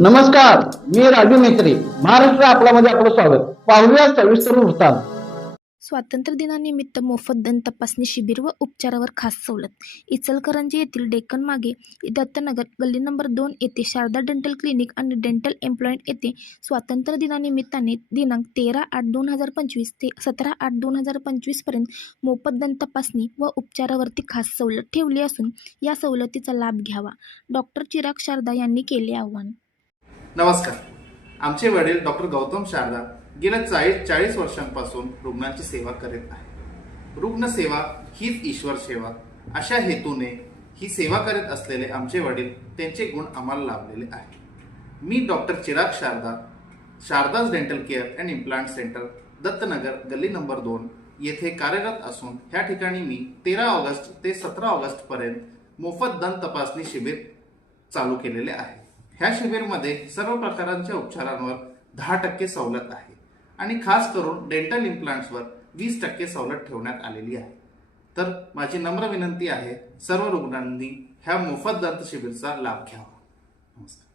नमस्कार मी राजू मेत्री महाराष्ट्र आपल्यामध्ये आपलं स्वागत. पाहूया सविस्तर वृत्तांत. स्वातंत्र्य दिनानिमित्त मोफत दंत तपासणी शिबिर व उपचारावर खास सवलत. इचलकरंजी येथील डेक्कन मागे दत्तनगर गल्ली नंबर दोन येथे शारदा डेंटल क्लिनिक आणि डेंटल एम्प्लॉयमेंट येथे स्वातंत्र्य दिनानिमित्ताने दिनांक तेरा आठ दोन हजार पंचवीस ते सतरा आठ दोन हजार पंचवीसपर्यंत मोफत दंत तपासणी व उपचारावरती खास सवलत ठेवली असून या सवलतीचा लाभ घ्यावा. डॉक्टर चिराग शारदा यांनी केले आवाहन. नमस्कार. आमचे वडील डॉक्टर गौतम शारदा गेल्या चाळीस चाळीस वर्षांपासून रुग्णांची सेवा करीत आहे रुग्णसेवा हीच ईश्वर सेवा. अशा हेतूने ही सेवा करीत असलेले आमचे वडील त्यांचे गुण आम्हाला लाभलेले आहे मी doctor Chirag Sharada Sharada's dental care and implant centre Dattanagar गल्ली नंबर दोन येथे कार्यरत असून ह्या ठिकाणी मी तेरा ऑगस्ट ते सतरा ऑगस्टपर्यंत मोफत दंत तपासणी शिबिर चालू केलेले आहे. ह्या शिबिरमध्ये सर्व प्रकारांच्या उपचारांवर दहा टक्के सवलत आहे. आणि खास करून डेंटल इम्प्लांट्सवर वीस टक्के सवलत ठेवण्यात आलेली आहे. तर माझी नम्र विनंती आहे सर्व रुग्णांनी ह्या मोफत दंत शिबिरचा लाभ घ्यावा. नमस्कार.